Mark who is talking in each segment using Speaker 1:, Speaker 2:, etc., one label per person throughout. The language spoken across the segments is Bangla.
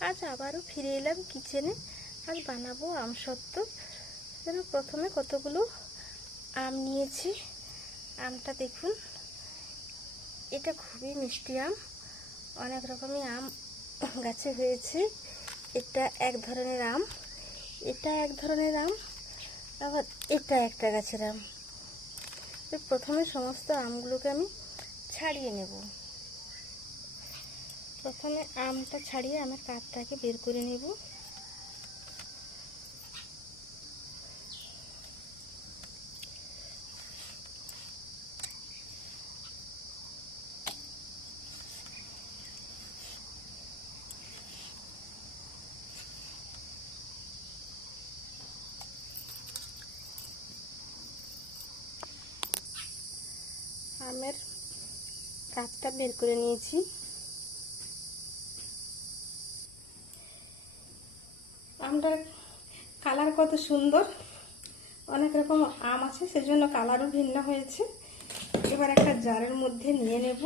Speaker 1: আজ আবারও ফিরে এলাম কিচেনে। আজ বানাবো আম সত্ত্ব। যেন প্রথমে কতগুলো আম নিয়েছি। আমটা দেখুন। এটা খুবই মিষ্টি আম। অনেক রকমের আম গাছে হয়েছে। এটা এক ধরনের আম। এটা এক ধরনের আম। আবার এটা একটা গাছের আম। প্রথমে সমস্ত আমগুলোকে আমি ছাড়িয়ে নেব। প্রথমে আমটা ছাড়িয়ে আমার কাঠটাকে বের করে নেব। আমের কাঠটা বের করে নিয়েছি। আমটার কালার কত সুন্দর। অনেক রকম আম আছে, সেজন্য কালারও ভিন্ন হয়েছে। এবার একটা জারের মধ্যে নিয়ে নেব।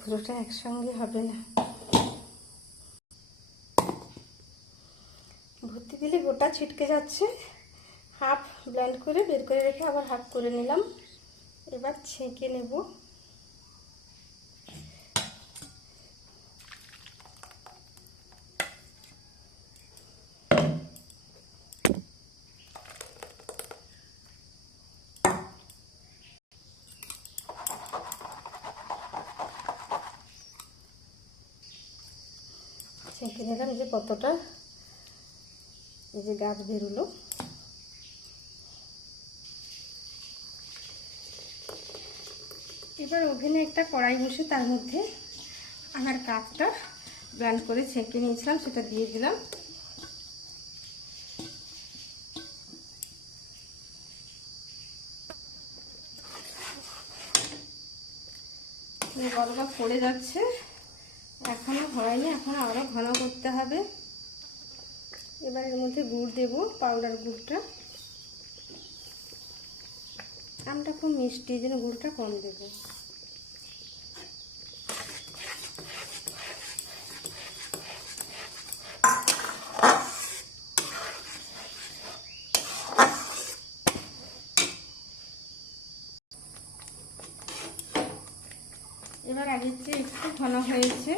Speaker 1: পুরোটা একসঙ্গে হবে না। ভর্তি দিলে গোটা ছিটকে যাচ্ছে। হাফ ব্লেন্ড করে বের করে রেখে আবার হাফ করে নিলাম। এবার ছেঁকে নেব। ছেঁকে নিলাম যে কতটা? এই যে গাছ বেরোলো। এবার ওভেনে একটা কড়াই বসে তার মধ্যে আমার কাপটা ব্রান্ড করে ছেঁকে নিয়েছিলাম, সেটা দিয়ে দিলাম। গলগা পড়ে যাচ্ছে। এখনও হয়নি, এখন আরও ঘন করতে হবে। এবার এর মধ্যে গুড় দেব পাউডার গুড়টা। আমটা খুব মিষ্টি, যেন গুড়টা কম দেব। এবার আগের চেয়ে একটু ঘন হয়েছে।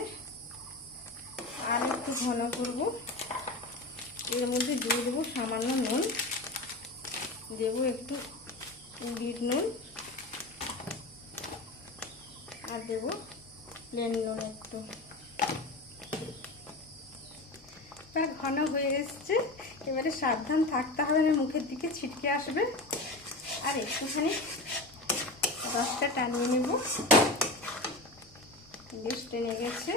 Speaker 1: আর একটু ঘন করব। এর মধ্যে দিয়ে দেবো সামান্য নুন। দেবো একটু বিট নুন। আর দেবো প্লেন নুন একটু। প্রায় ঘন হয়ে এসছে। এবারে সাবধান থাকতে হবে না, মুখের দিকে ছিটকে আসবে। আর একটুখানি রসটা টানিয়ে নেব। বেশ টেনে গেছে।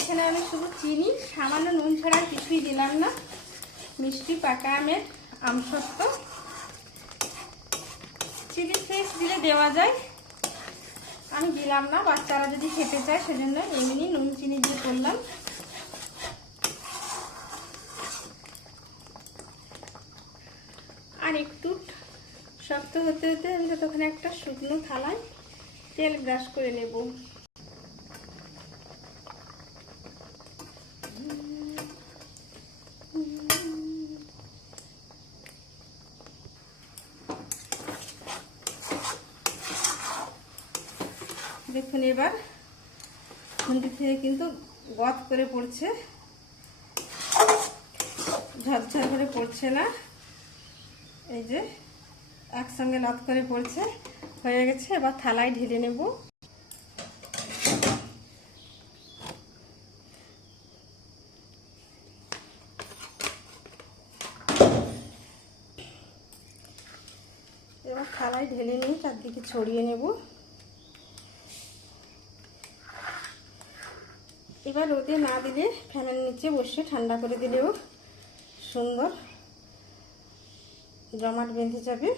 Speaker 1: এখানে আমি শুধু চিনি, সামান্য নুন ছাড়া কিছুই দিলাম না। মিষ্টি, পাকা আমের আমসত্ব। চিলি ফ্লেক্স দিলে দেওয়া যায়। আমি দিলাম না, বাচ্চারা যদি খেতে চায় সেজন্য এমনি নুন চিনি দিয়ে করলাম। আর একটু শক্ত হতে হতে আমি ততক্ষণে একটা শুকনো থালায় তেল ব্রাশ করে নেব। দেখুন এবার খুন্তি থেকে কিন্তু গদ করে পড়ছে। ঝরঝর করে পড়ছে না। এই যে একসঙ্গে লত করে পড়ছে। হয়ে গেছে, এবার থালায় ঢেলে নেব। এবার থালায় ঢেলে নিয়ে চারদিকে ছড়িয়ে নেব। এবার রোদে না দিলে ফ্যানের নিচে বসে ঠান্ডা করে দিলেও সুন্দর। জমাট বেঁধে যাবে।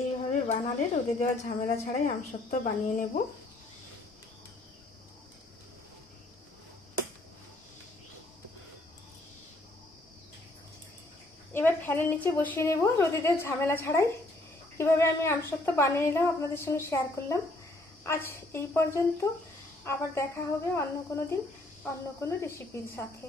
Speaker 1: এইভাবে বানালে রোদে দেওয়ার ঝামেলা ছাড়াই আমসত্ব বানিয়ে নেব। এবার ফ্যানের নিচে বসিয়ে নেব রোদিদের ঝামেলা ছাড়াই। কীভাবে আমি আমসত্ব বানিয়ে নিলাম আপনাদের সঙ্গে শেয়ার করলাম। আজ এই পর্যন্ত। আবার দেখা হবে অন্য কোনো দিন, অন্য কোনো রেসিপির সাথে।